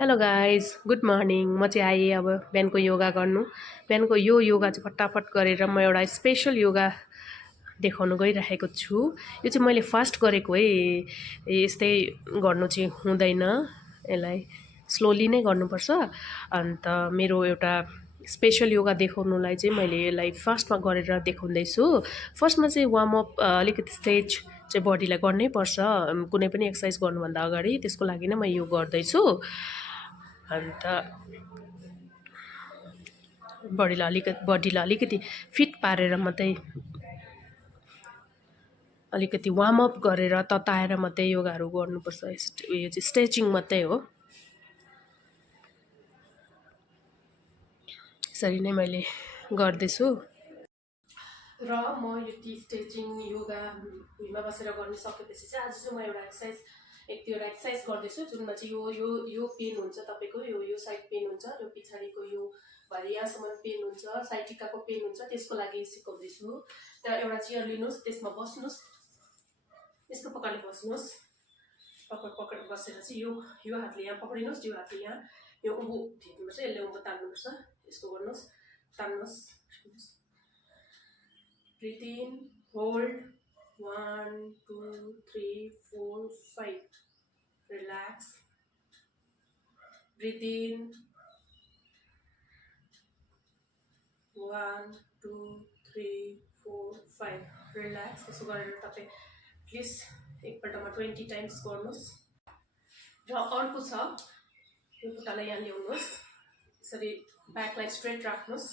Hello guys good morning म चाहिँ आएँ अब बिहानको योगा गर्नु बिहानको यो योगा चाहिँ फटाफट गरेर म एउटा स्पेसल योगा देखाउनु गइरहेको छु यो चाहिँ मैले फर्स्ट गरेको है यस्तै गर्नु चाहिँ हुँदैन यसलाई स्लोली नै गर्नुपर्छ अन्त मेरो एउटा स्पेसल योगा देखाउनुलाई चाहिँ मैले यसलाई फर्स्टमा गरेर देखाउँदैछु फर्स्टमा चाहिँ वार्मअप अलिकति स्ट्रेच चाहिँ बडीलाई गर्नै पर्छ कुनै पनि एक्सर्साइज गर्नुभन्दा अगाडि त्यसको लागि नै म यो गर्दैछु अन्त बडीलाई अलिकति फिट पारेर मात्रै अलिकति वार्मअप गरेर तताएर मात्रै योगाहरू गर्नुपर्छ उयो चाहिँ स्ट्रेचिङ मात्रै हो यसरी नै मैले गर्दैछु र म यो स्ट्रेचिङ योगा भुइँमा बसेर गर्न सकेपछि चाहिँ आज चाहिँ म एउटा एउटा एक्सर्साइज गर्दैछु जुनमा चाहिँ यो पेन हुन्छ तपाईँको यो साइड पेन हुन्छ यो पछाडिको यो भरे यहाँसम्म पेन हुन्छ साइटिकाको पेन हुन्छ त्यसको लागि सिकाउँदैछु र एउटा चेयर लिनुहोस् त्यसमा बस्नुहोस् यस्तो प्रकारले बस्नुहोस् पकड बसेर चाहिँ यो हातले यहाँ पक्रिनुहोस् यो हातले यहाँ यो उँभो थिच्नुपर्छ यसले उँभो तान्नुपर्छ यस्तो गर्नुहोस् तान्नुहोस् Breathe in, hold, 1, 2, 3, 4, 5. Relax. Breathe in, 1, 2, 3, 4, 5. Relax. यसो गरेर तपाईँ प्लिज एकपल्टमा 20 टाइम्स गर्नुहोस् र अर्को छ यो खुट्टालाई यहाँ ल्याउनुहोस् यसरी ब्याकलाई स्ट्रेट राख्नुहोस्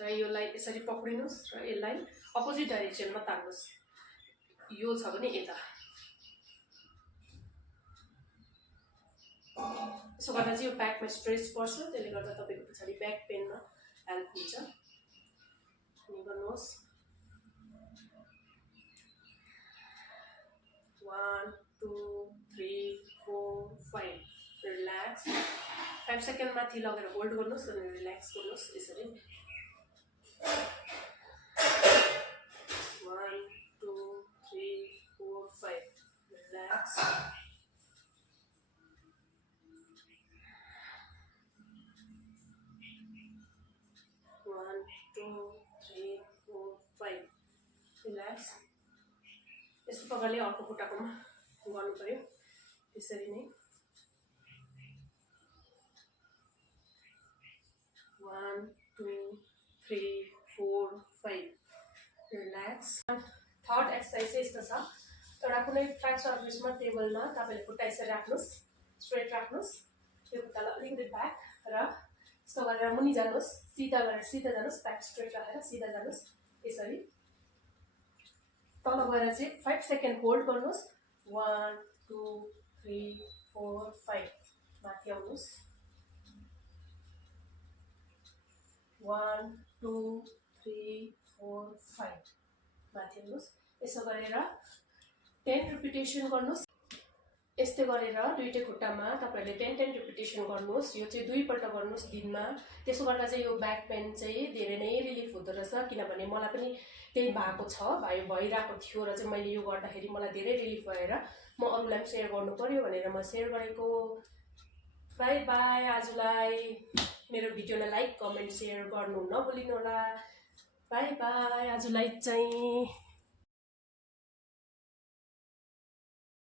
र योलाई यसरी पक्रिनुहोस् र यसलाई अपोजिट डाइरेक्सनमा तान्नुहोस् यो छ भने यता यसो गर्दा चाहिँ यो ब्याकमा स्ट्रेच पर्छ त्यसले गर्दा तपाईँको पछाडि ब्याक पेनमा हेल्प हुन्छ अनि गर्नुहोस् 1 2 3 4 5 रिल्याक्स 5 सेकेन्ड माथि लगेर होल्ड गर्नुहोस् अनि रिल्याक्स गर्नुहोस् यसरी 1 2 3 4 5 रिल्याक्स 1 2 3 4 5 रिल्याक्स यस्तो प्रकारले अर्को खुट्टाकोमा गर्नु पर्यो त्यसरी नै 1 2 3 4 5 रिल्याक्स थर्ड एक्सर्साइज चाहिँ यस्तो छ एउटा कुनै फ्ल्याट सर्फेसमा टेबलमा तपाईँले खुट्टा यसरी राख्नुहोस् स्ट्रेट राख्नुहोस् त्यो खुट्टालाई अलिकति ब्याक र यस्तो गरेर मुनि जानुहोस् सिधा जानुहोस् ब्याक स्ट्रेट राखेर सिधा जानुहोस् यसरी तल गएर चाहिँ 5 सेकेन्ड होल्ड गर्नुहोस् 1 2 3 4 5 माथि आउनुहोस् 1 2 3 4 5 माथि आउनुहोस् यसो गरेर 10 रिपिटेसन गर्नुहोस् यस्तै गरेर दुईटै खुट्टामा तपाईँहरूले 10 रिपिटेसन गर्नुहोस् यो चाहिँ दुईपल्ट गर्नुहोस् दिनमा त्यसो गर्दा चाहिँ यो ब्याक पेन चाहिँ धेरै नै रिलिफ हुँदो रहेछ किनभने मलाई पनि त्यही भएको छ भइरहेको थियो र चाहिँ मैले यो गर्दाखेरि मलाई धेरै रिलिफ भएर म अरूलाई पनि सेयर गर्नु पर्यो भनेर म सेयर गरेको बाई बाई आजलाई मेरो भिडियोलाई लाइक कमेन्ट सेयर गर्नु नभुलिनु होला बाई बाई आजलाई चाहिँ